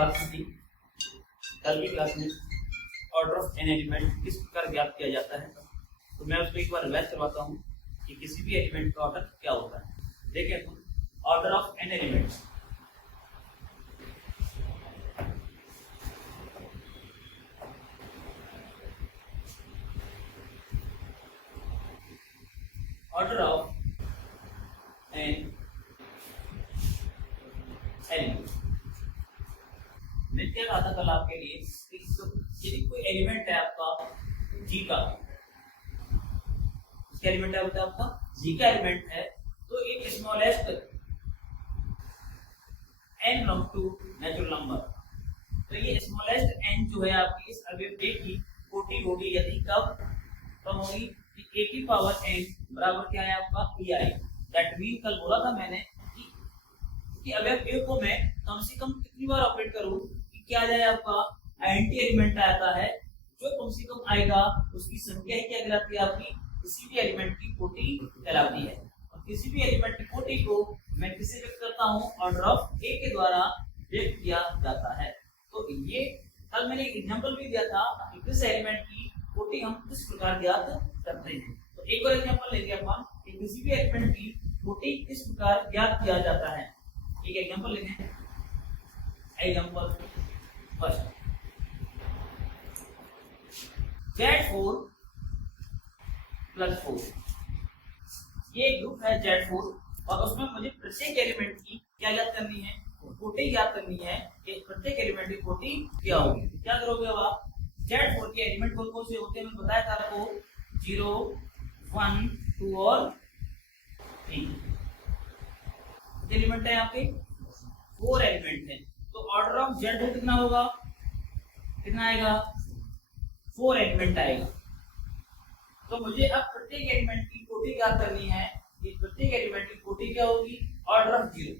कल की क्लास में ऑर्डर ऑफ एन एलिमेंट किस प्रकार ज्ञात किया जाता है, तो मैं उसको एक बार रिवाइज करवाता हूँ कि किसी भी एलिमेंट का ऑर्डर क्या होता है। देखिए तो order of an element, order of an element. मैं क्या कहा था कल आपके लिए, यदि कोई एलिमेंट है आपका जी का, उसका एलिमेंट है बता आपका जी का एलिमेंट है, तो एक smallest n belong to natural number. तो ये स्मॉलेस्ट n जो है आपकी इस अवयव a की कोटि होगी यदि कब होगी कि a की पावर n बराबर क्या है आपका ei। दैट मीन कल बोला था मैंने कि अवयव a को मैं कम से कम कितनी बार ऑपरेट करूं कि क्या आ जाए आपका एंटी एलिमेंट आता है, जो कम से कम आएगा उसकी संख्या ही क्या कहलाती है आपकी किसी भी एलिमेंट की कोटि कहलाती है। और किसी भी एलिमेंट की कोटि को मैं किसे व्यक्त करता हूं, ऑर्डर ऑफ a के द्वारा व्यक्त किया जाता है। तो ये कल मैंने एक एग्जांपल भी दिया था कि किस एलिमेंट की कोटि हम किस प्रकार ज्ञात करते हैं। तो एक और एग्जांपल लेंगे अपन कि किसी भी एलिमेंट की कोटि किस प्रकार ज्ञात किया जाता है। एक एग्जांपल लेंगे, एग्जांपल फर्स्ट Z4 + 4। ये ग्रुप है Z4 और उसमें मुझे प्रत्येक एलिमेंट की क्या ज्ञात करनी है, कोटि ज्ञात करनी है कि प्रत्येक एलिमेंट की कोटि क्या होगी। क्या करोगे अब आप, Z4 के एलिमेंट कौन से होते हैं मैंने बताया था आपको, 0 1 2 और 3 एलिमेंट है यहाँ पे, 4 एलिमेंट है। तो ऑर्डर ऑफ Z कितना होगा, कितना आएगा, 4 एलिमेंट आएगा। तो मुझे अब प्रत्येक एलिमेंट की कोटि ज्ञात करनी है कि प्रत्येक एलिमेंट की कोटि क्या होगी, ऑर्डर ऑफ 0।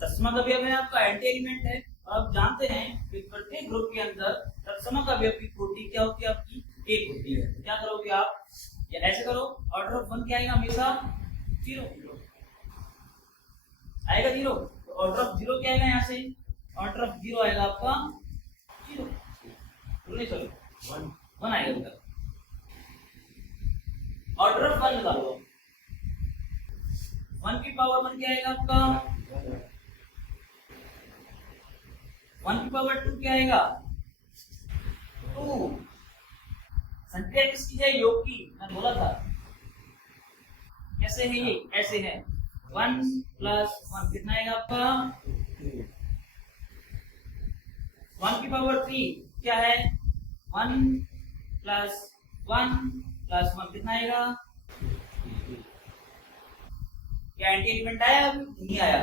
तत्समक अवयव है आपका एंटी एलिमेंट है और आप जानते हैं कि प्रत्येक ग्रुप के अंदर तत्समक अवयव की कोटि क्या होती है आपकी, 1 होती है। क्या करोगे आप, या ऐसे करो, ऑर्डर ऑफ 1 क्या आएगा, हमेशा 0 आएगा, 0। तो ऑर्डर ऑफ 0 क्या आएगा, यहाँ से ऑर्डर ऑफ 0 आएगा आपका 0, नहीं सॉरी 1 आएगा बेटा। ऑर्डर ऑफ 1 निकालो, 1 की पावर 1 क्या आएगा आपका, 1 की पावर 2 क्या आएगा, 2। संख्या किसकी है, योग की, मैंने बोला था। कैसे है ये, ऐसे है 1 + 1 कितना आएगा आपका 1 की पावर 3 क्या है, 1 + 1 + 1 कितना आएगा, क्या एंटी एलिमेंट आया, अभी नहीं आया।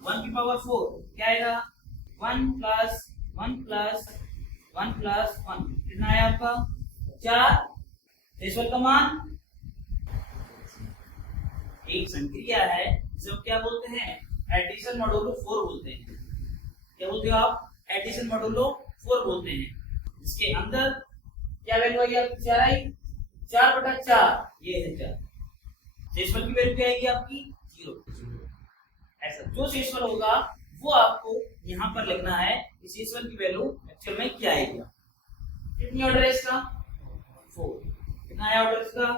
1 की पावर 4 क्या आएगा, 1 + 1 + 1 + 1 कितना आया आपका 4। शेषफल का मान एक संक्रिया है जिसे हम क्या बोलते हैं, एडिशन मॉडुलो 4 बोलते हैं। क्या बोलते हो आप, एडिशन मॉडुलो 4 बोलते हैं, जिसके अंदर क्या वैल्यू आई आपकी 4 आई, 4/4 ये है 4। शेषफल की वैल्यू क्या आएगी आपकी 0। ऐसा जो शेषफल होगा वो आपको यहाँ पर लिखना है कि शेषफल की वैल्यू एक्चुअल में क्या आएगी। कितनी ऑर्डर है इसका, 4। कितना आया ऑर्डर इसका,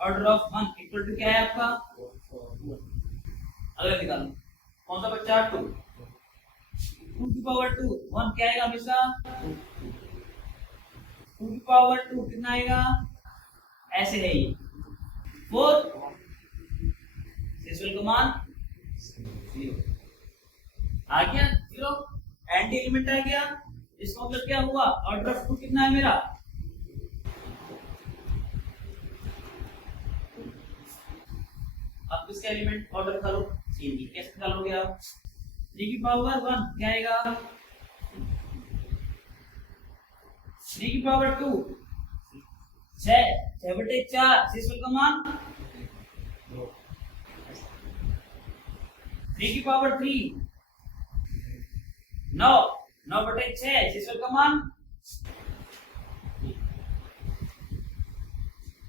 ऑर्डर ऑफ 1 इक्वल टू क्या है आपका 4। अगला निकालो, कौन सा बच्चा 2, 2 की पावर 2 1 क्या आएगा हमेशा 2 की पावर 2 कितना आएगा, ऐसे है ये 4। शेषफल का मान 0 आ गया, 0 एंटी एलिमेंट आ गया। इसका मतलब क्या हुआ, ऑर्डर ऑफ 2 कितना है मेरा, अब किसका एलिमेंट ऑर्डर करो, 3 की। कैसे निकालोगे आप, 3 की पावर 1 क्या आएगा, 3 की पावर 2 6/4 शेषफल का मान 3 की पावर 3 9/6 शेषफल का मान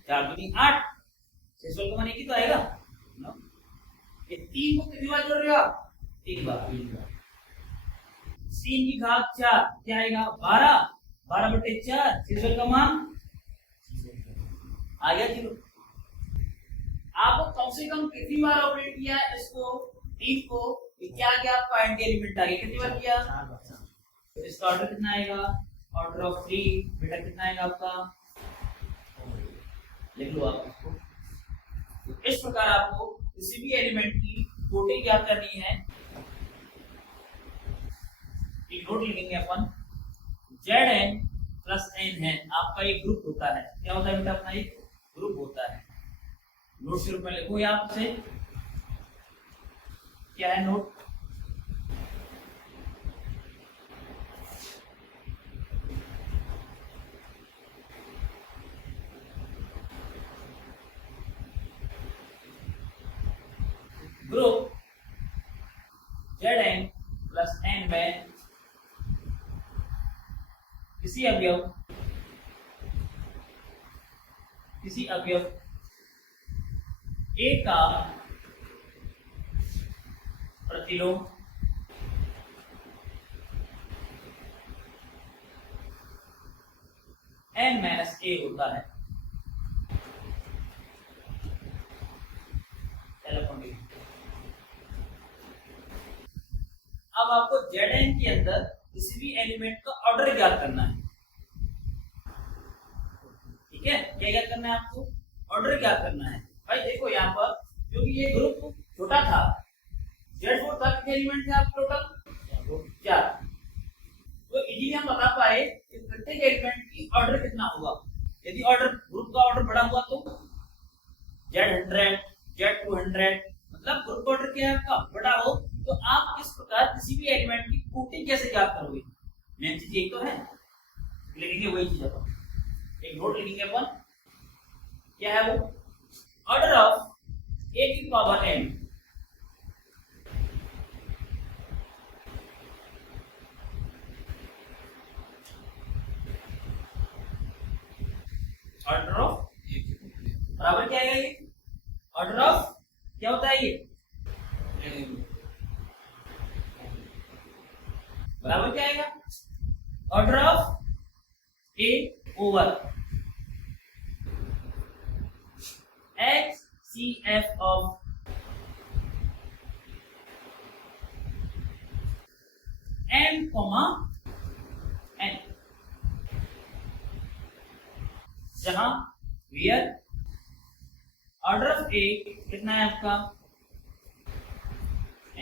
4 दूनी 8 शेषफल का मान एक ही तो आएगा। ये 3 को कितनी बार जोड़ रहे हो आप, एक बार। 3 की घात 4 क्या आएगा 12, 12/4 सिल्वर का मान आ गया 0। आपको कम से कम कितनी बार ऑपरेट किया है इसको 3 को, क्या आ गया आपका एंटी एलिमेंट आ गया, कितनी बार किया, तो इसका ऑर्डर कितना आएगा, ऑर्डर ऑफ 3 बेटा कितना आएगा आपका, लिख लो आप इसको। तो इस प्रकार आपको किसी भी एलिमेंट की कोटि ज्ञात करनी है। एक नोट लिखेंगे अपन, Zn प्लस n है आपका एक ग्रुप होता है, क्या होता है बेटा अपना एक ग्रुप होता है। नोट के रूप में लिखो यहाँ से, क्या है note, group Zn plus n में किसी अवयव A का प्रतिलोम n माइनस a होता है। अब आपको Zn के अंदर किसी भी एलिमेंट का ऑर्डर ज्ञात करना है, ठीक है, क्या ज्ञात करना है आपको, ऑर्डर ज्ञात करना है। भाई देखो यहाँ पर क्योंकि ये ग्रुप छोटा था, Z4 तक के एलिमेंट थे आप टोटल 4, तो इजीली हम बता पाए कि प्रत्येक एलिमेंट की ऑर्डर कितना होगा। यदि ऑर्डर ग्रुप का ऑर्डर बड़ा हुआ तो Z100 Z200, मतलब ग्रुप ऑर्डर क्या है आपका बड़ा हो, तो आप इस प्रकार किसी भी एलिमेंट की कोटि कैसे ज्ञात करोगे, मेन चीज यही तो है, लिखेंगे वही चीज अपन, एक नोट लिखेंगे अपन, क्या है वो, ऑर्डर ऑफ a की पावर n, ऑर्डर ऑफ बराबर क्या है ये, ऑर्डर ऑफ क्या होता है ये, बराबर क्या आएगा, order of a over HCF of n, n, जहां वेयर ऑर्डर ऑफ a कितना है आपका n।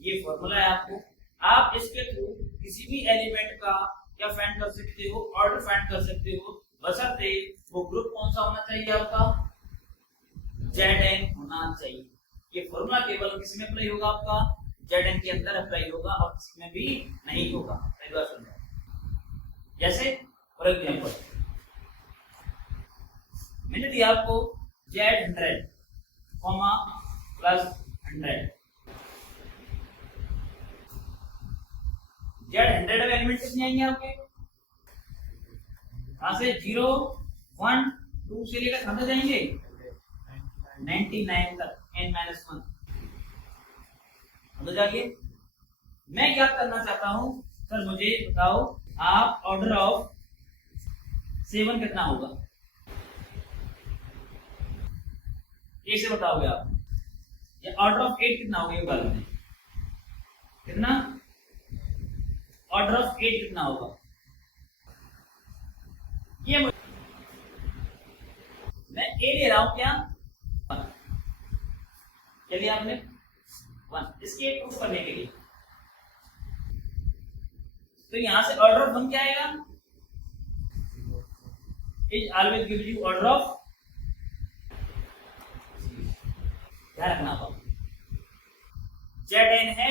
ये फॉर्मूला है आपको, आप इसके थ्रू किसी भी एलिमेंट का क्या फाइंड कर सकते हो, ऑर्डर फाइंड कर सकते हो, बशर्ते वो ग्रुप कौन सा होना चाहिए आपका, Zn होना चाहिए। ये फॉर्मूला केवल किसी में अप्लाई होगा आपका Zn के अंदर अप्लाई होगा और किसी में भी नहीं होगा। पहली बार सुन लो, जैसे फॉर एग्जांपल मैंने दिया आपको Z100 प्लस 100, Z100 एलिमेंट कितने आएंगे आपके, कहां से 0 1 2 से लेकर कहां तक जाएंगे 99 तक, n-1 समझ आ गया। मैं क्या करना चाहता हूं सर, मुझे बताओ आप ऑर्डर ऑफ 7 कितना होगा, कैसे बताओगे आप, या ऑर्डर ऑफ 8 कितना होगा, ये बता दें कितना, ऑर्डर ऑफ 8 कितना होगा, ये मैं ए ले रहा हूं क्या 1, चलिए आपने 1 इसके प्रूफ करने के लिए, तो यहां से ऑर्डर ऑफ 1 क्या आएगा, is always give you order of, ध्यान रखना आप, Zn है,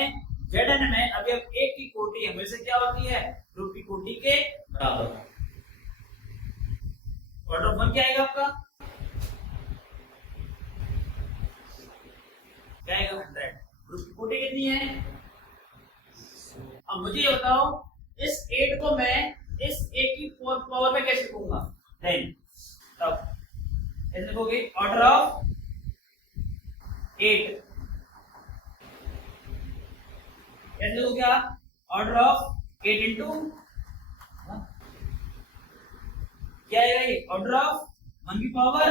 Zn में अवयव a की कोटि हमेशा क्या होती है, ग्रुप की कोटि के बराबर। ऑर्डर ऑफ 1 क्या आएगा आपका, क्या आएगा 100, ग्रुप की कोटि कितनी है। अब मुझे ये बताओ इस 8 को मैं इस a की पावर में कैसे लिखूंगा, 10, तब कैसे लिखोगे? ऑर्डर ऑफ 8 कैसे लिखोगे आप? ऑर्डर ऑफ 8 इंटू क्या आएगा ये? ऑर्डर ऑफ 1 की पावर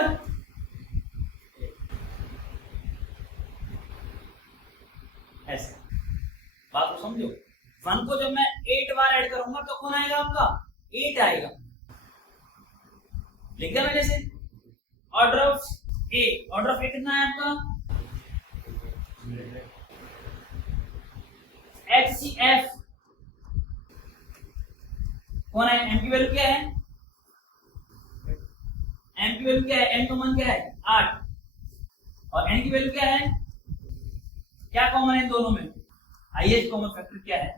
ऐसे। बात को समझो, 1 को जब मैं 8 बार ऐड करूंगा तो कौन आएगा आपका? 8 आएगा। लिख दिया मैंने से। Order of A, order of A कितना है आपका? HCF कौन है? एम की वैल्यू क्या है? एम की वैल्यू क्या है? एम का मान क्या है? 8 और एन की वैल्यू क्या है? क्या कॉमन है इन दोनों में? हाईएस्ट कॉमन फैक्टर क्या है?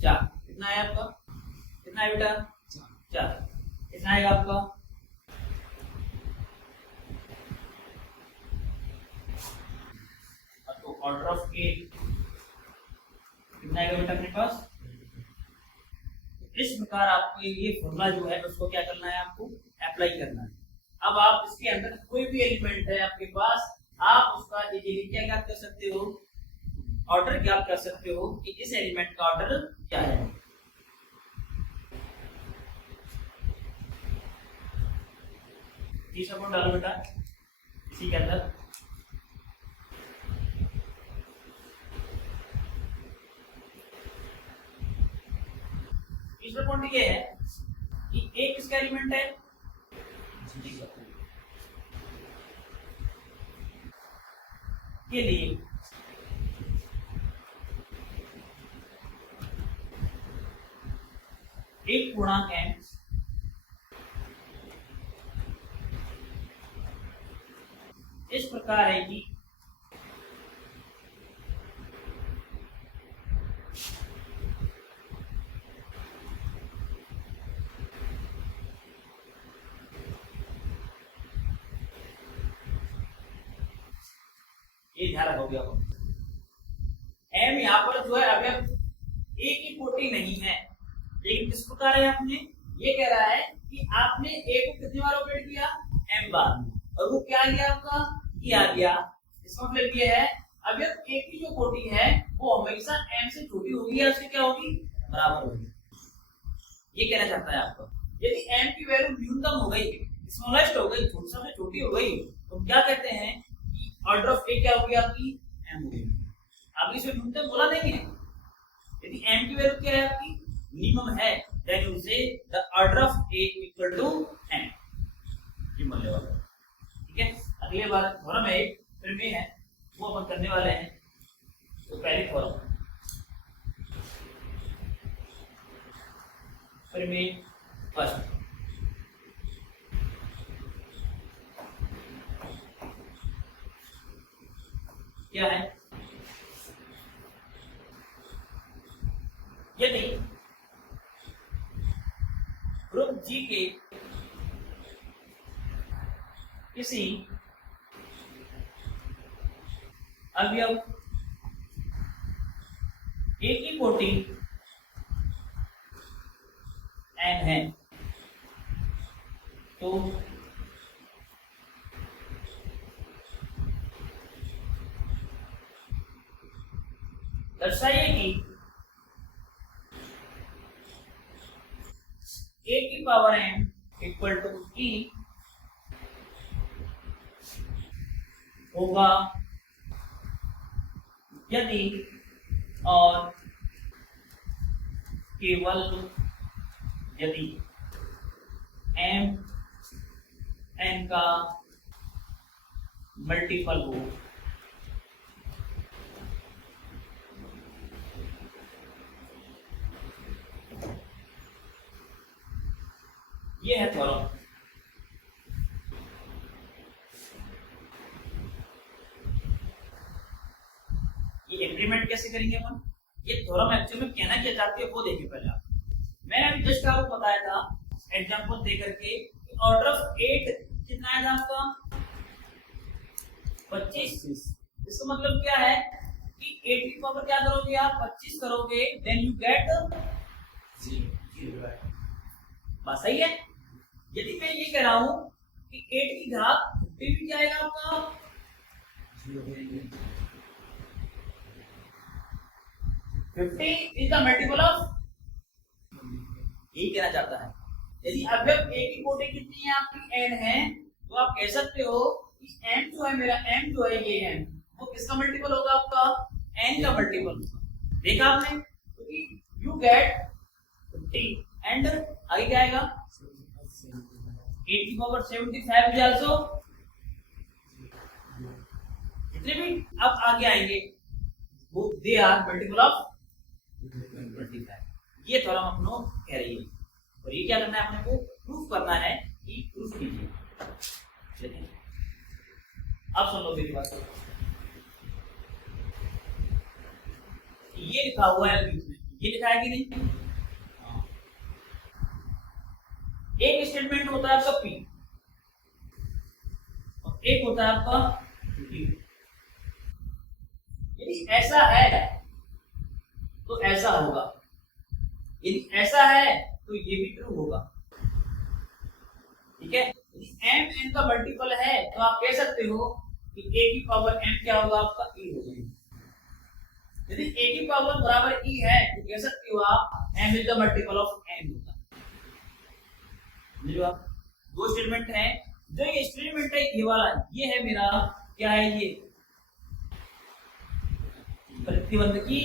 4। कितना है आपका? कितना है बेटा? 4। कितना आएगा आपका? तो ऑर्डर ऑफ ए कितना आएगा बेटा अपने पास? इस प्रकार आपको ये फॉर्मूला जो है उसको क्या करना है? आपको अप्लाई करना है। अब आप इसके अंदर कोई भी एलिमेंट है आपके पास, आप उसका इजीली क्या ज्ञात कर सकते हो? ऑर्डर ज्ञात कर सकते हो कि इस एलिमेंट का ऑर्डर क्या है। तीसरा पॉइंट डालो बेटा इसी के अंदर। तीसरा पॉइंट ये है कि ए किसका एलिमेंट है? के लिए एक पूर्णांक है इस प्रकार है कि ये ध्यान रखोगे आप। एम यहाँ पर जो है अगर ए की कोटि नहीं है, लेकिन किस प्रकार है? आपने ये कह रहा है कि आपने ए को कितनी बार ऑपरेट किया? एम बार, और वो क्या गया आपका? किया गया। इसका मतलब ये है अगर ए की जो कोटि है वो हमेशा एम से छोटी होगी या उससे क्या होगी? बराबर होगी। ये कहना चाहता है आपको। यदि एम की वैल्यू न्यूनतम हो गई, स्मॉलेस्ट हो गई, सबसे छोटी हो गई, तो क्या कहते हैं? ऑर्डर ऑफ ए क्या होगी आपकी? एम होगी। आप इसमें न्यूनतम बोला नहीं है। यदि एम की वैल्यू क्या है आपकी? मिनिमम है, then you say the order of A equal to M. ये मान लो, ठीक है। अगली बार थ्योरम है फिर में है वो अपन करने वाले हैं। तो पहले थ्योरम फिर में फर्स्ट क्या है? यदि ग्रुप जी के किसी अवयव ए की कोटि n है, तो दर्शाइए कि a की power n equal to e होगा यदि और केवल यदि m n का मल्टीपल हो। ये है थ्योरम। ये इंप्लीमेंट कैसे करेंगे अपन? ये थ्योरम एक्चुअली में कहना क्या चाहती है वो देखिए पहले आप। मैंने अभी जस्ट आपको बताया था एग्जांपल दे करके ऑर्डर ऑफ 8 कितना आया था आपका? 25। इसका मतलब क्या है कि 8 की पावर क्या करोगे आप? 25 करोगे, देन यू गेट 0। बात सही है। यदि मैं ये कह रहा हूं कि 8 की घात 50 भी क्या आएगा आपका 50 इज द मल्टीपल ऑफ, यही कहना चाहता है। यदि अवयव a की कोटि कितनी है आपकी n है, तो आप कह सकते हो कि m जो है मेरा m जो है ये m वो किसका मल्टीपल होगा आपका n का मल्टीपल होगा। देखा आपने, क्योंकि यू गेट 50 एंड आगे क्या आएगा 8 की पावर 75 इज आल्सो जितने भी अब आगे आएंगे वो दे आर मल्टीपल ऑफ 25। ये थोड़ा हम अपनो कह रही है, और ये क्या करना है अपने को प्रूफ करना है कि प्रूफ कीजिए। चलिए अब सुन लो मेरी बात, ये लिखा हुआ है बीच में, ये लिखा है कि नहीं। एक स्टेटमेंट होता है आपका P और एक होता है आपका Q। यदि ऐसा है तो ऐसा होगा, यदि ऐसा है तो ये भी ट्रू होगा, ठीक है। यदि m n का मल्टीपल है तो आप कह सकते हो कि a की पावर m क्या होगा आपका e होगा। यदि a की पावर बराबर e है तो कह सकते हो आप m is the multiple of n होगा। समझो आप, दो स्टेटमेंट है। जो ये स्टेटमेंट है ये वाला, ये है मेरा क्या है, ये प्रतिबंध की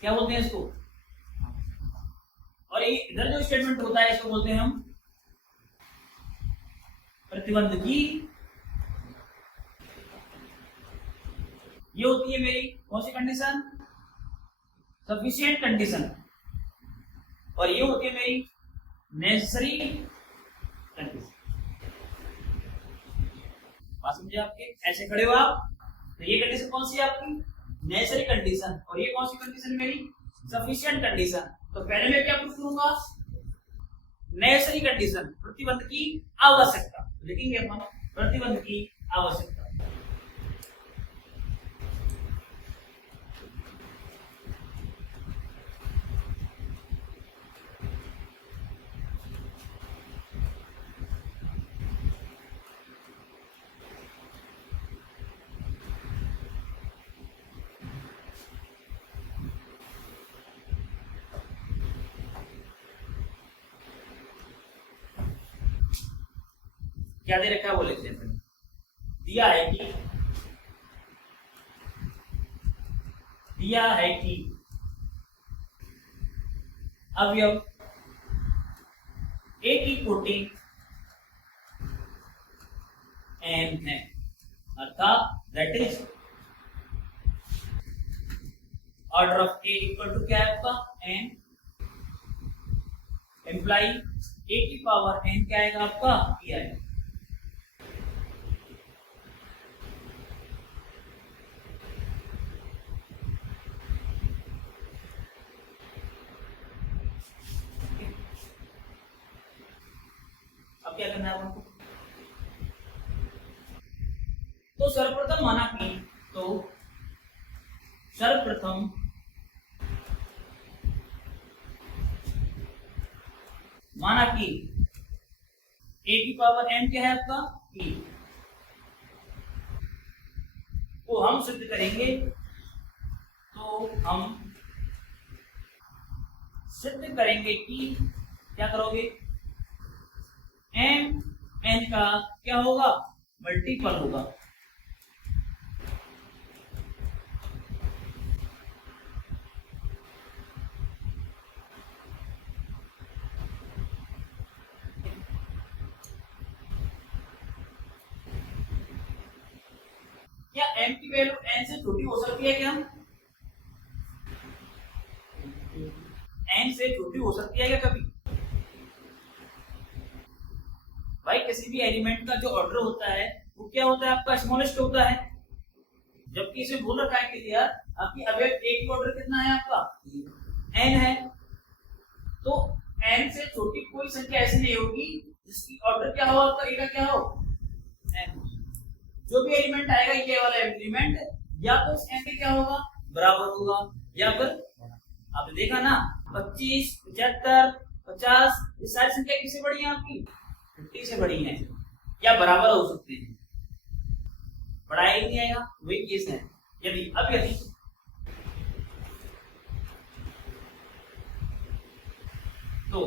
क्या बोलते हैं इसको, और ये इधर जो स्टेटमेंट होता है इसको बोलते हैं हम प्रतिबंध की। ये होती है मेरी कौन सी कंडीशन, सफिशिएंट कंडीशन, और ये होती है मेरी नेसेसरी कंडीशन। बात समझे आपके, ऐसे खड़े हो आप, तो ये कंडीशन कौन सी है आपकी नेसेसरी कंडीशन, और ये कौन सी कंडीशन मेरी सफिशिएंट कंडीशन। तो पहले मैं क्या प्रूफ करूंगा, नेसेसरी कंडीशन प्रतिबंध की आवश्यकता, लिखेंगे हम प्रतिबंध की आवश्यकता। क्या दे रखा है वो लिखते हैं। दिया है कि अवयव a की कोटि n है, अर्थात that is order of a equal to क्या है आपका n, एम्प्लाई a की पावर n क्या आएगा आपका p आएगा। अब क्या करना है आपको, तो सर्वप्रथम माना कि, तो सर्वप्रथम माना कि a की पावर n क्या है आपका p, तो हम सिद्ध करेंगे, तो हम सिद्ध करेंगे कि क्या करोगे, m n का क्या होगा मल्टीपल होगा। क्या m की वैल्यू n से छोटी हो सकती है क्या, n से छोटी हो सकती है क्या कभी भाई। किसी भी एलिमेंट का जो ऑर्डर होता है वो क्या होता है आपका स्मॉलेस्ट होता है, जबकि इसे बोल रखा है कि यार आपकी अवयव a की ऑर्डर कितना है आपका n है, तो n से छोटी कोई संख्या ऐसी नहीं होगी जिसकी ऑर्डर क्या हो आपका a का क्या हो n। जो भी एलिमेंट आएगा ये वाला एलिमेंट या तो n के क्या होगा बराबर होगा या फिर आपने देखा ना 25, 75, 50 ये सारी संख्या किससे बड़ी है आपकी 50 से बड़ी है या बराबर हो सकते हैं, बढ़ाया ही नहीं आएगा, वही केस है। यदि तो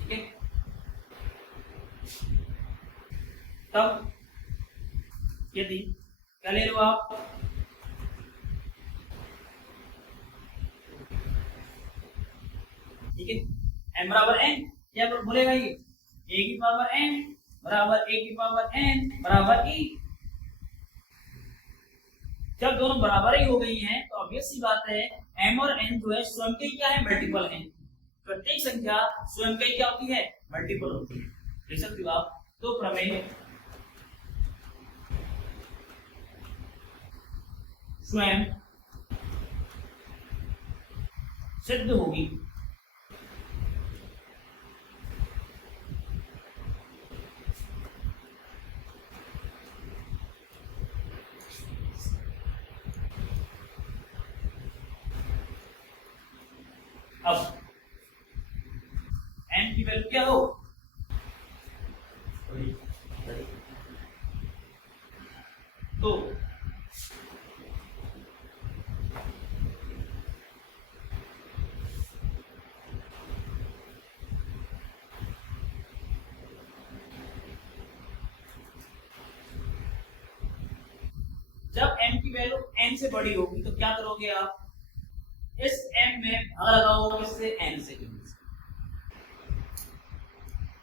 ठीक है, तब यदि क्या ले लो आप ठीक है, m बराबर n क्या बोलेगा ये a की पावर n बराबर a की पावर n बराबर e। जब दोनों बराबर ही हो गई हैं तो ऑब्वियस सी बात है m और n जो है स्वयं के क्या है मल्टीपल हैं, प्रत्येक संख्या स्वयं के क्या होती है मल्टीपल होती है, देख सकते हो आप। तो प्रमेय स्वयं सिद्ध होगी। अब n की वैल्यू क्या हो तो जब m की वैल्यू n से बड़ी होगी तो क्या करोगे आप, इस m में भाग लगाओगे किससे n से,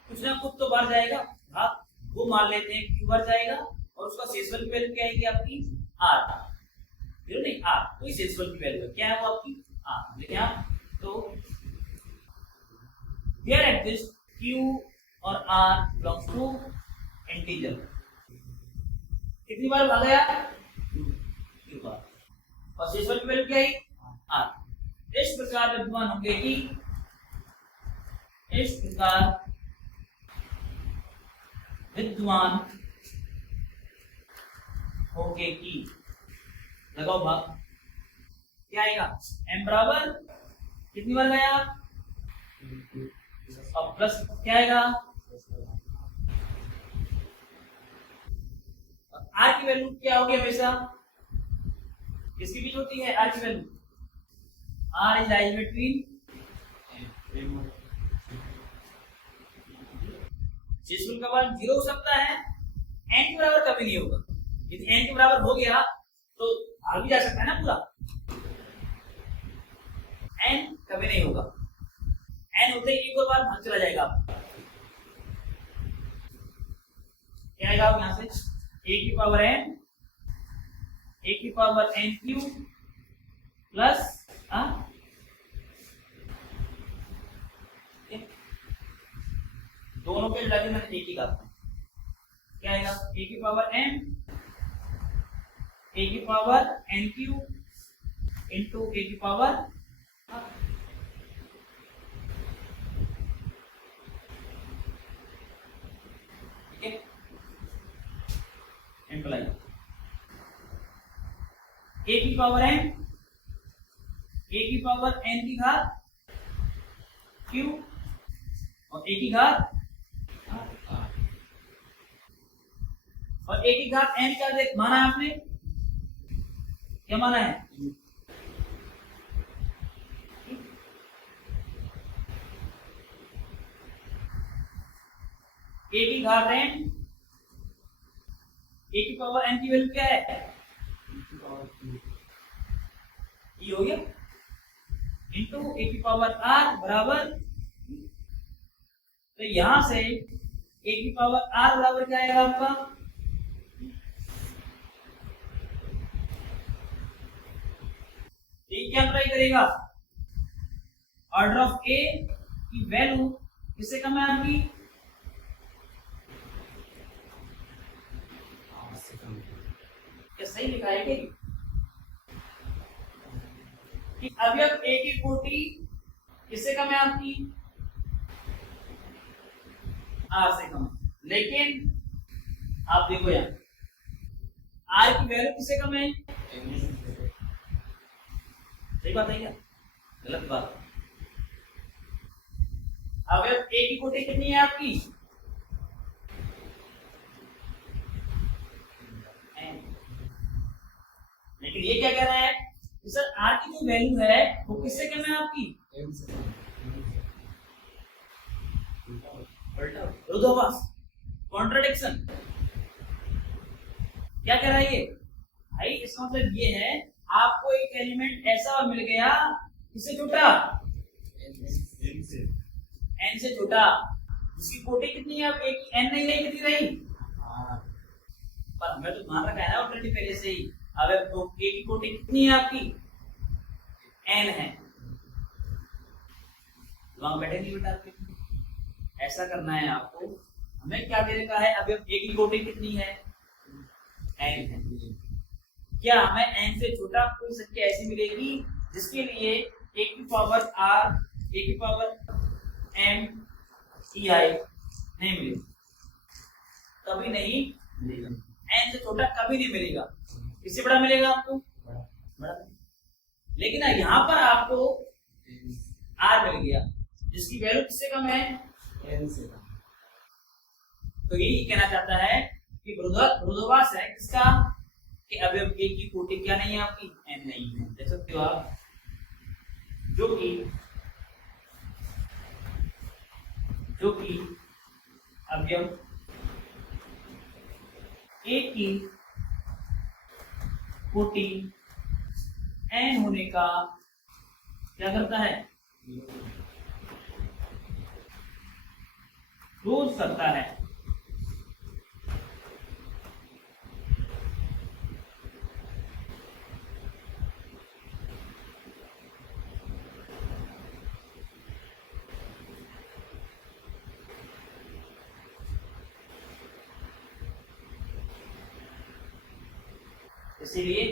कुछ ना कुछ तो बाहर जाएगा भाग, वो मान लेते हैं q बार जाएगा और उसका शेषफल की वैल्यू क्या आएगी आपकी r, बिल्कुल नहीं r, कोई शेषफल की वैल्यू क्या है वो आपकी r, लेकिन आप तो here exist q और r belongs to integer, कितनी बार भागा यार q बार, और शेषफल की वैल्यू क्या है r। इस प्रकार विद्यमान होंगे कि इस प्रकार विद्यमान होंगे कि लगाओ भाग क्या आएगा m बराबर कितनी बार गया और प्लस क्या आएगा r की वैल्यू क्या होगी हमेशा किसके बीच होती है r की value, r is lies between शेषफल का मान 0 हो सकता है, n के बराबर कभी नहीं होगा, यदि n के बराबर हो गया तो आगे जा सकता है ना पूरा, n कभी नहीं होगा, n होते ही एक और बार भाग चला जाएगा, क्या आएगा आप यहां से a की पावर n क्यूब प्लस दोनों के लगे मैंने एक ही घात, क्या आएगा a की power n cube into a की पावर ठीक है एम्प्लाई a की पावर n की घात q और a की घात और a की घात n क्या देख माना है आपने, क्या माना है a की घात n, a की पावर n की वैल्यू क्या है ये हो गया इंटू a की पावर r बराबर, तो यहां से a की पावर r बराबर क्या आएगा आपका ये क्या ट्राई करेगा ऑर्डर ऑफ a की वैल्यू किससे कम है आपकी क्या सही लिखा है कि अवयव a की कोटि किससे कम है आपकी r से कम, लेकिन आप देखो यहाँ आर की वैल्यू किससे कम है? सही बात है क्या? गलत बात। अब ए की कोटि कितनी है आपकी? n। लेकिन ये क्या कह रहा है कि सर आर की जो वैल्यू है वो किससे कम है आपकी? विरोधाभास, कॉन्ट्रडिक्शन। क्या कह रहा है ये भाई? इसका मतलब ये है आपको एक एलिमेंट ऐसा मिल गया किससे छोटा? n से छोटा, जिसकी कोटि कितनी है? अब एक n नहीं रही, कितनी रही? पर हमें तो मान रखा है ना ऑलरेडी पहले से ही। अब तो a की कोटि कितनी है आपकी? n है। दिमाग बैठे नहीं बेटा आपके? ऐसा करना है आपको। हमें क्या दे रखा है? अब a की कोटि कितनी है? n है। क्या हमें n से छोटा कोई संख्या ऐसी मिलेगी जिसके लिए a की पावर r, a की पावर m e i नहीं मिलेगी? कभी नहीं मिलेगा। n से छोटा कभी नहीं मिलेगा। किससे बड़ा मिलेगा आपको? बड़ा। लेकिन यहाँ पर आपको r मिल गया जिसकी वैल्यू किससे कम है? n से कम। तो यही कहना चाहता है कि विरोधाभास है किसका? कि अवयव a की कोटि क्या नहीं है आपकी? n नहीं है। देख सकते हो आप, जो कि अवयव a की कोटि n होने का क्या करता है? रोज करता है। इसीलिए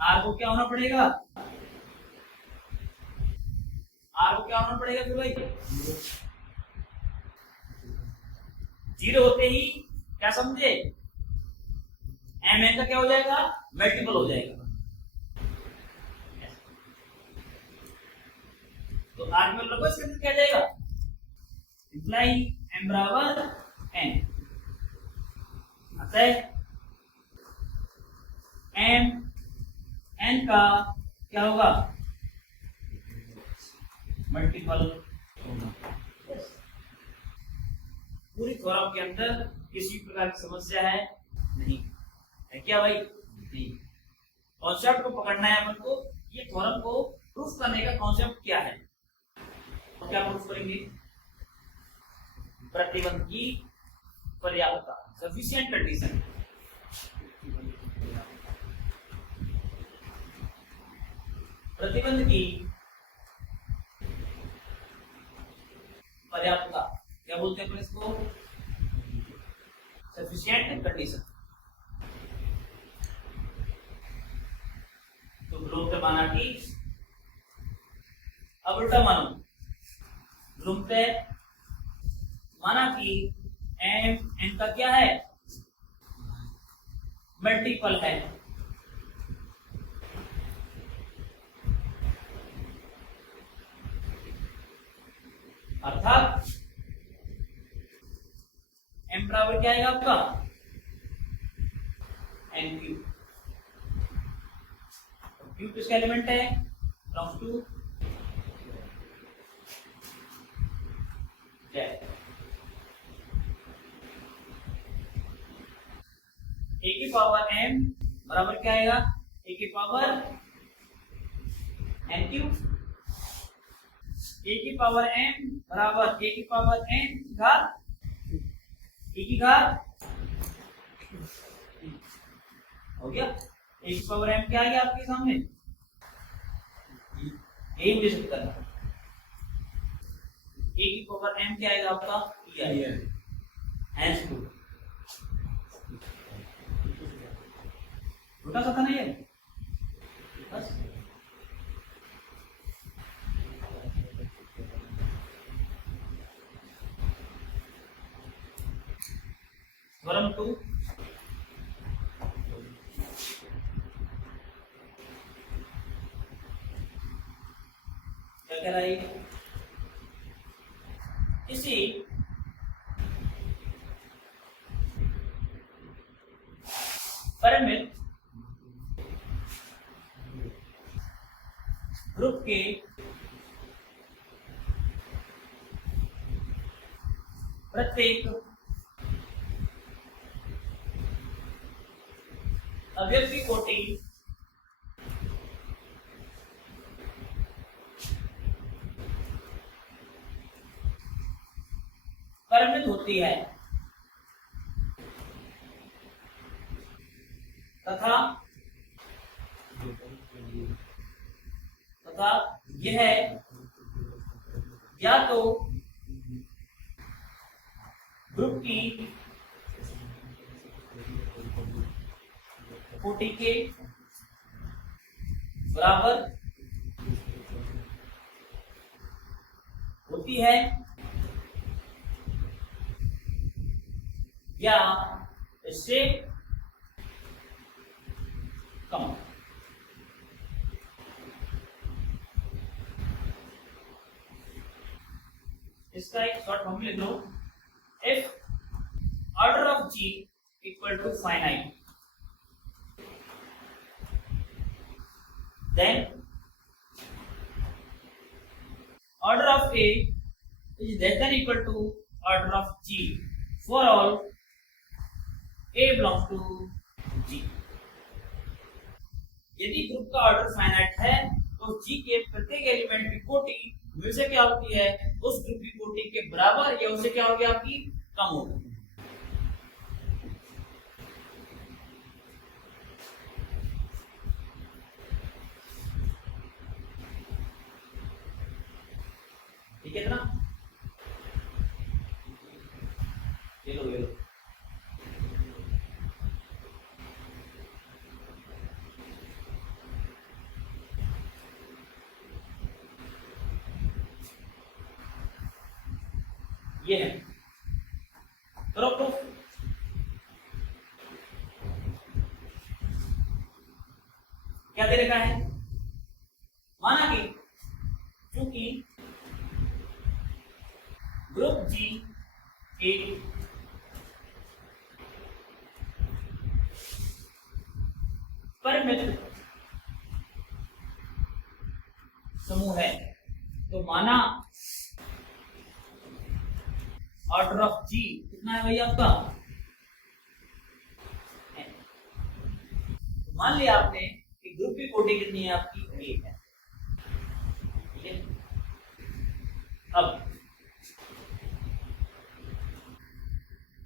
आर को क्या होना पड़ेगा? आर को क्या होना पड़ेगा फिर भाई? जीरो होते ही क्या समझे? एम एन का क्या हो जाएगा? मल्टीपल हो जाएगा। तो आर में लगभग इसके अंदर क्या जाएगा? इंप्लाई एम बराबर एन। अतः एम एन का क्या होगा? मल्टीपल होगा। पूरी थ्योरम के अंदर किसी प्रकार की समस्या है नहीं है क्या भाई? नहीं। कॉन्सेप्ट को पकड़ना है अपन को। ये थ्योरम को प्रूफ करने का कॉन्सेप्ट क्या है और क्या प्रूफ करेंगे? प्रतिबंध की पर्याप्तता, सफिशिएंट कंडीशन। प्रतिबंध की पर्याप्तता क्या बोलते हैं अपन इसको? Sufficient condition. तो ब्लूम माना कि अब उल्टा मानो, ब्लूम माना कि एम एन का क्या है? मल्टीपल है। अर्थात m बराबर क्या आएगा आपका? n cube. क्यूब किसका एलिमेंट है? From to Z. a की पावर m बराबर क्या आएगा? a की पावर n क्यूब। a की पावर m बराबर a की पावर n घात e की घात हो गया। a की पावर m क्या आ गया आपके सामने? यही मुझे सिद्ध करना है। a की पावर m क्या आएगा आपका? e आएगा। हैंस टू छोटा सा था ना ये, बस। वरम 2 क्या कह रहा है? किसी परिमित ग्रुप के प्रत्येक अवयव की कोटि परिमित होती है तथा यह या तो ग्रुप की कोटि के बराबर होती है या इससे कम। इसका एक शॉर्ट फॉर्म लिख लो, if order of G equal to finite then order of A is less than equal to order of G for all A belongs to G। यदि ग्रुप का ऑर्डर फाइनाइट है तो G के प्रत्येक element की कोटि हमेशा क्या होती है, उस ग्रुप की कोटि के बराबर या उससे क्या होगी, आपकी कम होगी। ठीक है ना? ये लो ये है, करो प्रूफ। क्या दे रखा है, माना कि चूंकि ग्रुप G एक परिमित समूह है, तो माना ऑर्डर ऑफ G कितना है भाई आपका, मान लिया आपने कि ग्रुप की कोटि कितनी है आपकी, 1 है। ठीक है,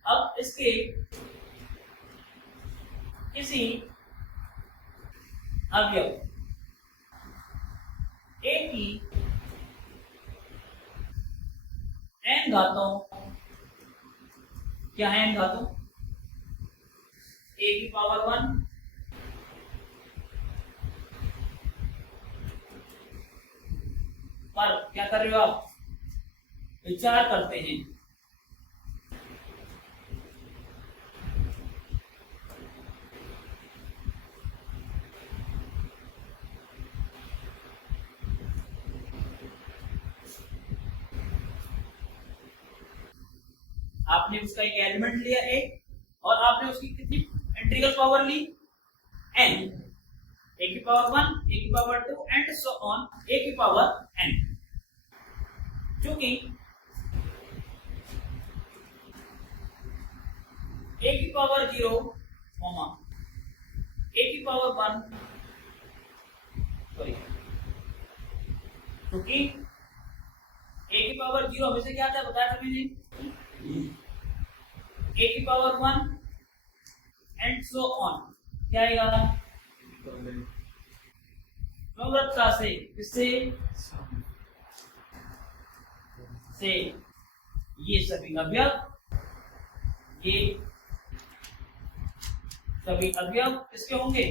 अब इसके किसी अवयव A की n घातों, क्या है n घातों, A की पावर 1 पर क्या कर रहे हो आप, विचार करते हैं। आपने उसका एक एलिमेंट लिया A और आपने उसकी कितनी इंटीग्रल पावर ली, n, A की पावर 1, A की power 2 and so on A की पावर n। चूंकि A की पावर 0, A की पावर 1, सॉरी, क्योंकि A की पावर 0 हमेशा क्या था, बताया था मैंने, A की पावर 1 एंड सो ऑन, क्या आएगा, नवरत्ता से, किससे से ये सभी अवयव, ये सभी अवयव किसके होंगे,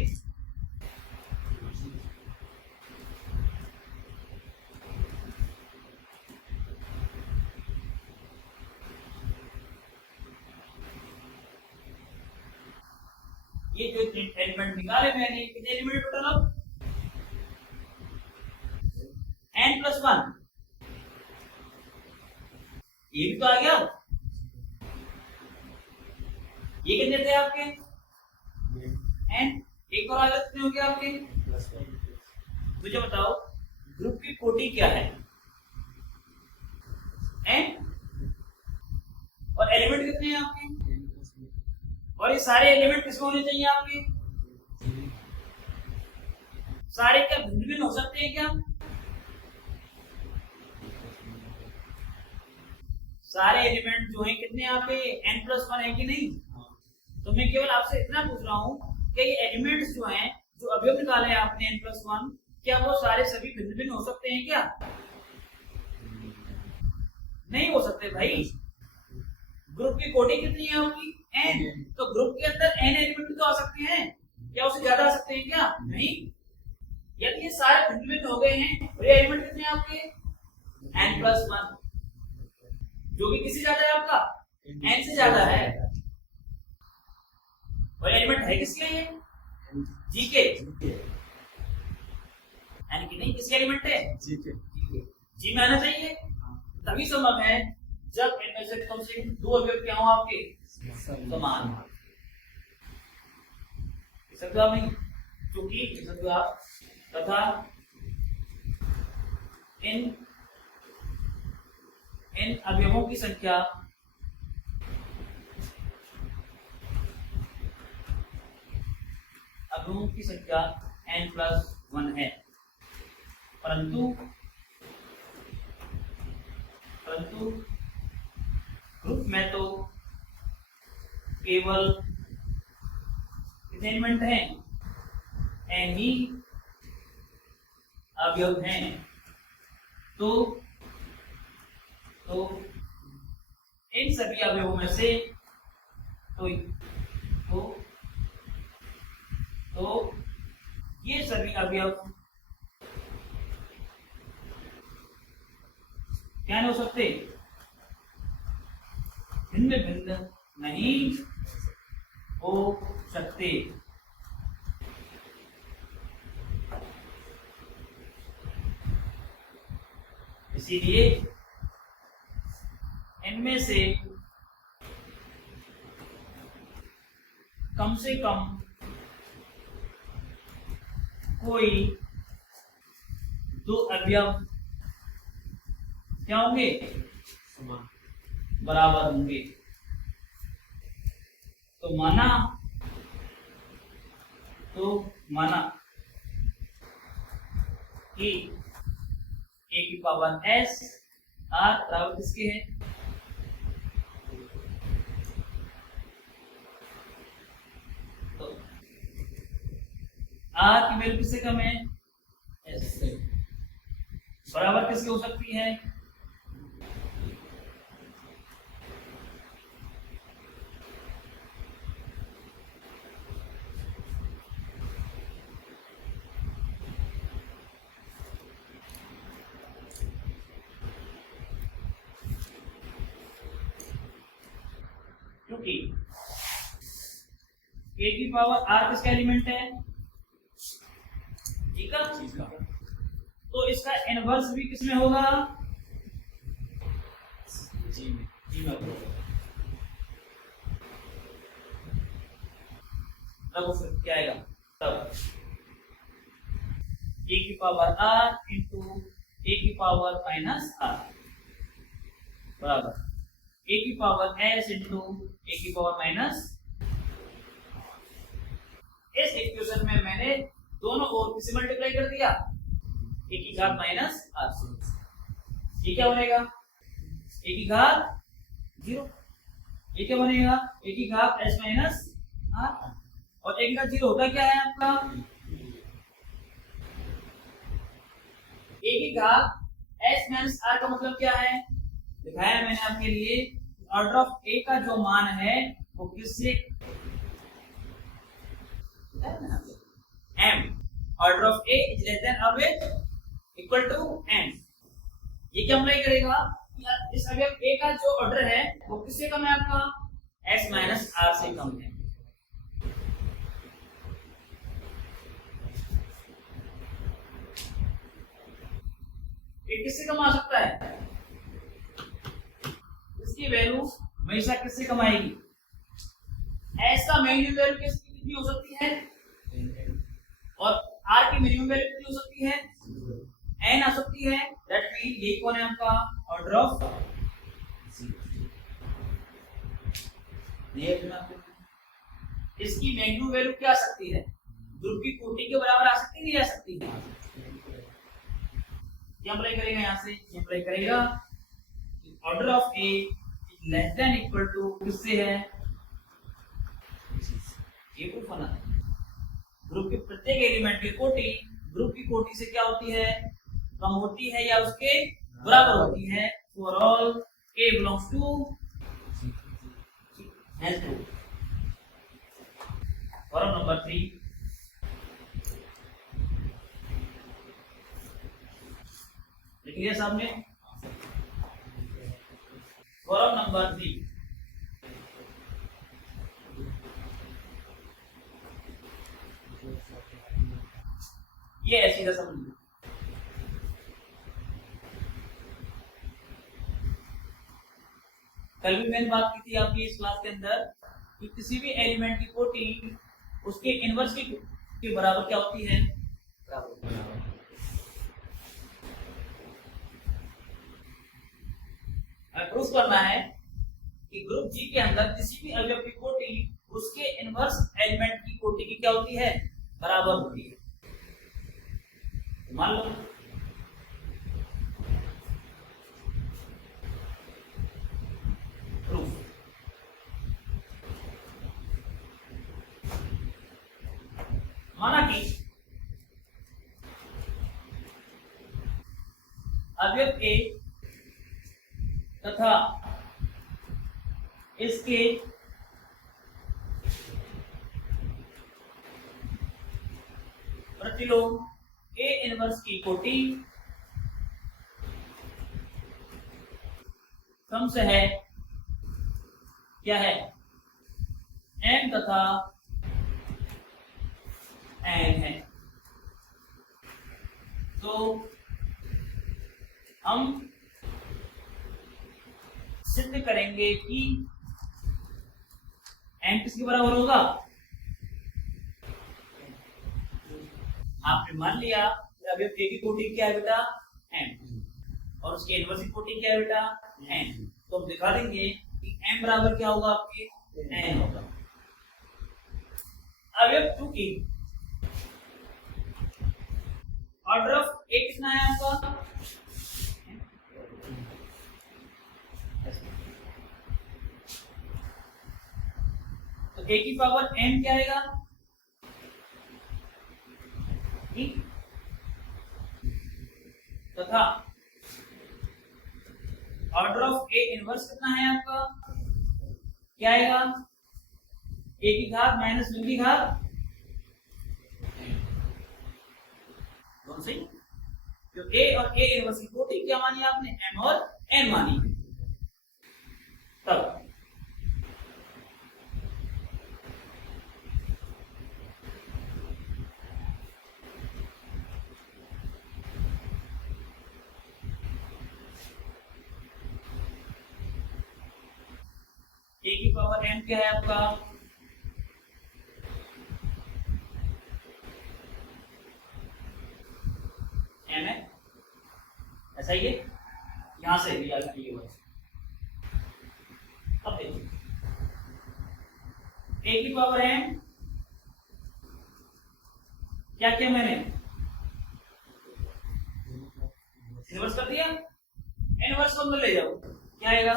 जो एलिमेंट निकाले मैंने, कितने एलिमेंट टोटल अब n+1, ये भी तो आ गया। ये कितने थे आपके n, एक और आ गए, कितने हो गए आपके। मुझे बताओ ग्रुप की कोटि क्या है, n, और एलिमेंट कितने हैं आपके, और ये सारे एलिमेंट किसमें होने चाहिए आपके, सारे क्या भिन्न भिन्न हो सकते हैं क्या, सारे एलिमेंट जो हैं कितने आपके n+1 है कि नहीं। तो मैं केवल आपसे इतना पूछ रहा हूं कि ये एलिमेंट्स जो हैं, जो अवयव निकाले हैं आपने n+1, क्या वो सारे सभी भिन्न भिन्न हो सकते हैं क्या, नहीं हो सकते भाई। ग्रुप की कोटि कितनी है आपकी n, तो ग्रुप के अंदर n एलिमेंट तो आ सकते हैं, क्या उससे ज्यादा आ सकते हैं क्या, नहीं। यदि ये सारे भिन्न भिन्न हो गए हैं और ये एलिमेंट कितने हैं आपके n+1, जो कि किससे ज्यादा है आपका, n से ज्यादा है, और एलिमेंट है किसके लिए, जी के, n की नहीं, किसके एलिमेंट है, जी के, जी में आना चाहिए। तभी संभव है जब इनमें से कम दो अवयव क्या हो आपके समान, सकते आप नहीं, क्योंकि सकते आप तथा इन अवयवों की संख्या n+1 है, परंतु ग्रुप में तो केवल कितने एलिमेंट हैं, n ही अवयव हैं। तो इन सभी अवयवों में से तो ये सभी अवयव क्या नहीं हो सकते, भिन्न भिन्न नहीं हो सकते। इसीलिए इनमें से कम कोई दो अवयव क्या होंगे, बराबर होंगे। तो माना कि a की पावर s r बराबर किसके है, तो r की वैल्यू किससे कम है, s से, बराबर किसके हो सकती है, क्योंकि a की पावर r किसका एलिमेंट है, जी का, तो इसका इनवर्स भी किसमें होगा, जी में होगा। तब क्या आएगा, तब a की पावर r इंटू a की पावर माइनस r बराबर a की पावर s इंटू a की पावर माइनस। इस इक्वेशन में मैंने दोनों ओर किसे मल्टीप्लाई कर दिया, a की घात माइनस r से। ये क्या बनेगा, a की घात 0, ये क्या बनेगा, a की घात s माइनस r, और a की घात 0 होता क्या है आपका, a की घात s माइनस r का मतलब क्या है, दिखाया मैंने आपके लिए। ऑर्डर ऑफ a का जो मान है वो किससे, m, order of a is less then और इक्वल टू m। ये क्या अप्लाई करेगा, इस अवयव a का जो ऑर्डर है वो किससे कम है आपका, s माइनस r से कम है। ये किससे कम आ सकता है? इसकी वैल्यू हमेशा किससे कम आएगी? एस का मिनिमम वैल्यू कितनी हो सकती है और आर की मिनिमम वैल्यू कितनी हो सकती है? एन आ सकती है। दैट मीन ये कौन है आपका? ऑर्डर ऑफ इसकी मैक्सिमम वैल्यू क्या आ सकती है? ग्रुप की कोटि के बराबर आ सकती है, नहीं आ सकती है? क्या अप्लाई करेगा? यहां से अप्लाई करेगा order of A less than equal to किससे है? ये प्रूफ होना है। ग्रुप के प्रत्येक एलिमेंट की कोटि ग्रुप की कोटि से क्या होती है? कम होती है या उसके बराबर होती है। For all A belongs to N2। Form number 3, लिख लिया सामने। फॉर्म नंबर 3, ये ऐसी का समझ। कल भी मैंने बात की थी आपकी इस क्लास के अंदर कि किसी भी एलिमेंट की कोटि उसके इनवर्स के बराबर क्या होती है? प्रूफ करना है कि ग्रुप जी के अंदर किसी भी अवयव की कोटि उसके इनवर्स एलिमेंट की कोटि की क्या होती है? बराबर होती है। मान लो प्रूफ। माना कि अवयव ए तथा इसके प्रतिलोम ए इनवर्स की कोटि कम से है क्या है? m तथा n है। तो हम सिद्ध करेंगे कि m किसके बराबर होगा? आपने मान लिया अवयव a की कोटि क्या है बेटा? m, और उसके इनवर्स की कोटि क्या है बेटा? n। तो हम दिखा देंगे कि m बराबर क्या होगा? आपके n होगा। अवयव 2 की ऑर्डर ऑफ a कितना है आपका? तो a की पावर m क्या आएगा? तथा ऑर्डर ऑफ ए इनवर्स कितना है आपका? क्या आएगा? a की घात माइनस b की घात दोनों सही। तो a और a इनवर्स की कोटि क्या मानी आपने? m और n मानी। तब a की पावर m क्या है आपका? m है, ऐसा ही है। यहां से लिया ये हुआ। अब देखिए a की पावर m क्या किया मैंने? इनवर्स कर दिया। इनवर्स को अंदर ले जाओ, क्या आएगा?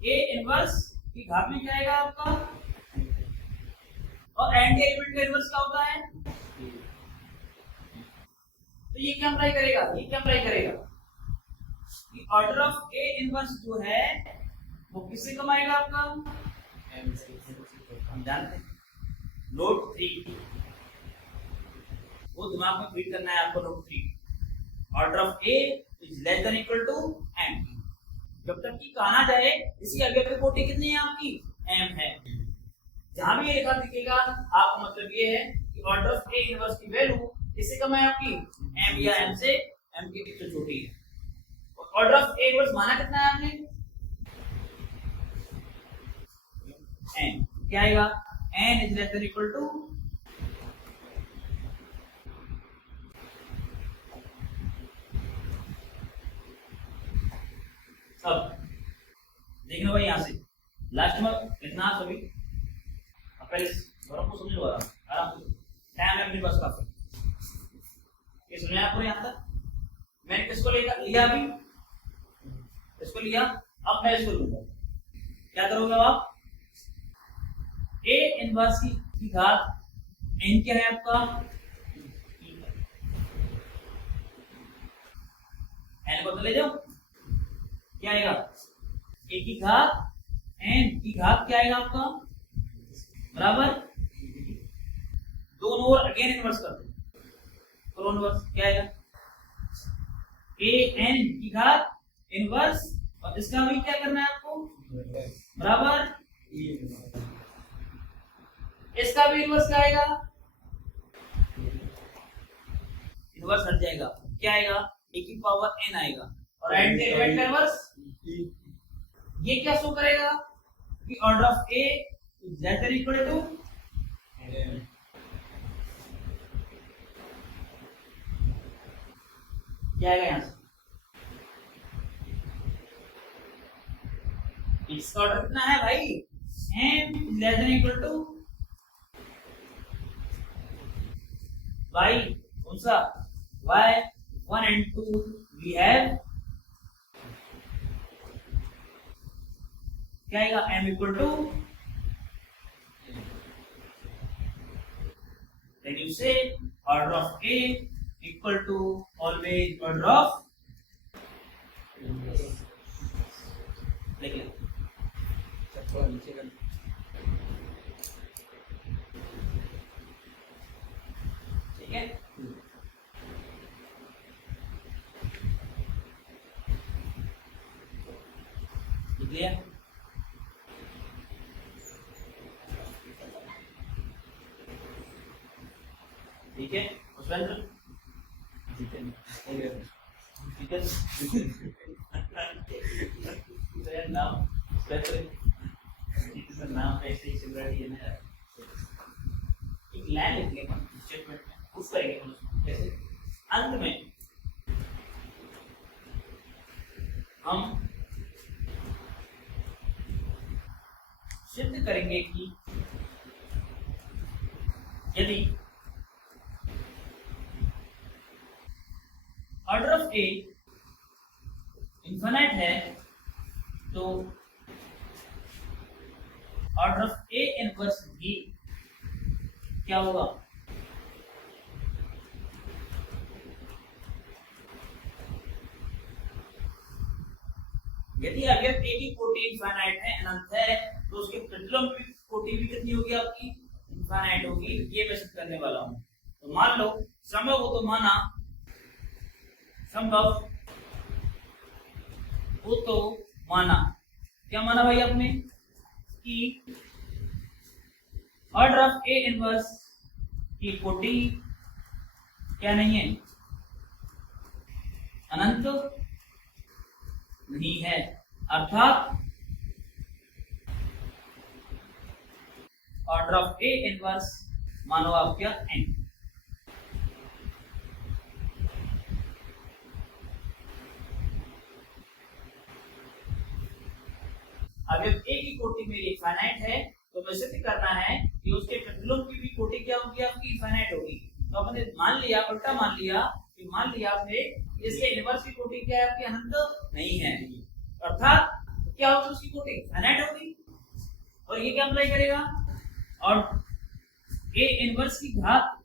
a इनवर्स की घात में क्या आएगा आपका? और एंटी एलिमेंट का इनवर्स क्या होता है? तो ये क्या अप्लाई करेगा? ये क्या अप्लाई करेगा कि ऑर्डर ऑफ ए इनवर्स जो है वो किससे कम आएगा आपका? हम जानते हैं। नोट 3 वो दिमाग में फीड करना है आपको। Note 3 order of a is less than equal to m। जब तक कि कहा ना जाए इसकी अवयव की कोटि कितनी है आपकी? m है। जहां भी ये लिखा दिखेगा आपका मतलब ये है कि ऑर्डर ऑफ ए इनवर्स की वैल्यू किससे कम है आपकी? m या m से m की कितनी छोटी है। ऑर्डर ऑफ ए इनवर्स माना कितना है आपने n, क्या आएगा n is less than equal to सब देखना भाई यहां से लास्ट में लिखना आप सभी पहले और को समझ लो आराम से टाइम है मेरे पास काफी ये सुना आपको यहां तक मैंने किसको लिया अभी इसको लिया अब मैं इसको लूंगा क्या करोगे आप a इनवर्स की घात n क्या है आपका n को तो ले जाओ क्या आएगा a की घात n की घात क्या आएगा आपका बराबर दोनों ओर अगेन इनवर्स कर दो तो इनवर्स क्या आएगा a n की घात इनवर्स और इसका भी क्या करना है आपको बराबर इसका भी इनवर्स क्या आएगा इनवर्स हट जाएगा क्या आएगा a की पावर n आएगा और n के एलिमेंट का इनवर्स ये क्या शो करेगा कि order of a is less than equal to क्या आएगा यहां से इसका ऑर्डर कितना है भाई n is less than equal to y कौन सा y 1 and 2 we have क्या आएगा m equal to then you say order of a equal to always order of देखिए नीचे कर ठीक है लिया ठीक है पुष्पेंद्र ठीक है तो नाम पुष्पेंद्र नाम ऐसे ही चल रहा है ना एक लाइन लिख लेंगे स्टेटमेंट में उस करेंगे कैसे अंत में हम सिद्ध करेंगे कि यदि ऑर्डर ऑफ ए इनफिनिट है तो ऑर्डर ऑफ ए इनवर्स भी क्या होगा यदि अवयव ए की कोटि इनफिनिट है अनंत है तो उसके प्रतिलोम की कोटि भी कितनी होगी आपकी इनफिनिट होगी ये मैं सिद्ध करने वाला हूं तो मान लो संभव हो तो माना संभव वो तो माना क्या माना भाई आपने कि ऑर्डर ऑफ ए इनवर्स की कोटि क्या नहीं है अनंत नहीं है अर्थात ऑर्डर ऑफ ए इनवर्स मानो आप क्या n अगर a की कोटि मेरी इनफिनिट है तो मुझे सिद्ध करना है कि उसके प्रतिलोम की भी कोटि क्या होगी आपकी इनफिनिट होगी तो आपने मान लिया उल्टा मान लिया आपने इसके इनवर्स की कोटि क्या है आपकी अनंत नहीं है अर्थात क्या होगी उसकी कोटि इनफिनिट होगी और ये क्या अप्लाई करेगा और a इनवर्स की घात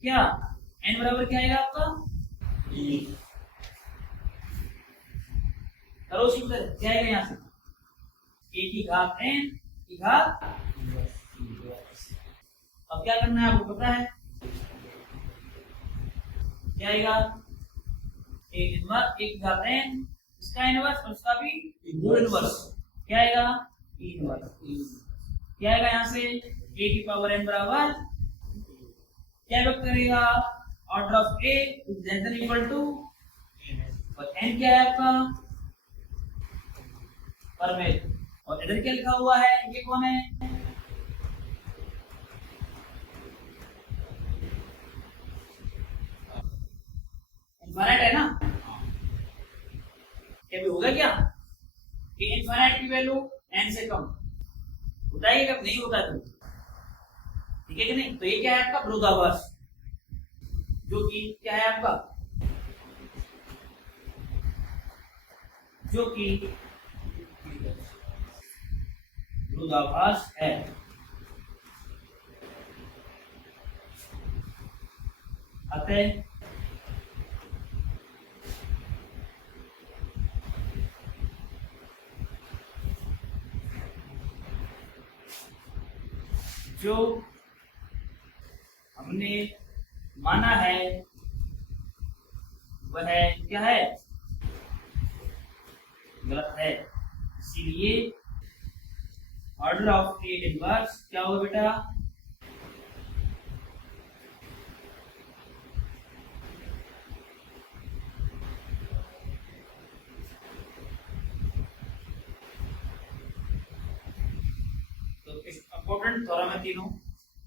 क्या n बराबर क्या आएगा आपका करो सिंपल क्या आएगा यहां से a की घात n की घात अब क्या करना है आपको पता है क्या आएगा a इनवर्स एक घात n इसका इनवर्स और उसका भी इनवर्स क्या आएगा इनवर्स क्या आएगा यहाँ से a की पावर n बराबर क्या व्यक्त करेगा order of a is less than equal to और n क्या है आपका पर मिल। और इधर क्या लिखा हुआ है, ये कौन है, इनफाइनाइट है ना। क्या भी होगा क्या कि इनफाइनाइट की वैल्यू n से कम होता है, कब नहीं होता है, ठीक है कि नहीं। तो ये क्या है आपका विरोधाभास, जो कि क्या है आपका, जो कि विरोधाभास है। अतः जो हमने माना है वह क्या है, गलत है। इसीलिए ऑर्डर ऑफ ए इनवर्स क्या होगा बेटा, तो इंपॉर्टेंट थ्योरम है तीनों,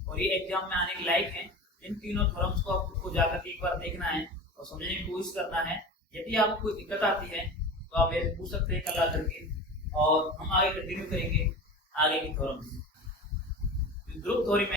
और ये एग्जाम में आने के लायक हैं। इन तीनों थ्योरम्स को आपको जाकर एक बार देखना है और समझने की कोशिश करना है। यदि आपको कोई दिक्कत आती है तो आप मेरे पूछ सकते हैं कल आकर के, और हम आगे कंटिन्यू करेंगे आगे की थ्योरम। ग्रुप थ्योरी में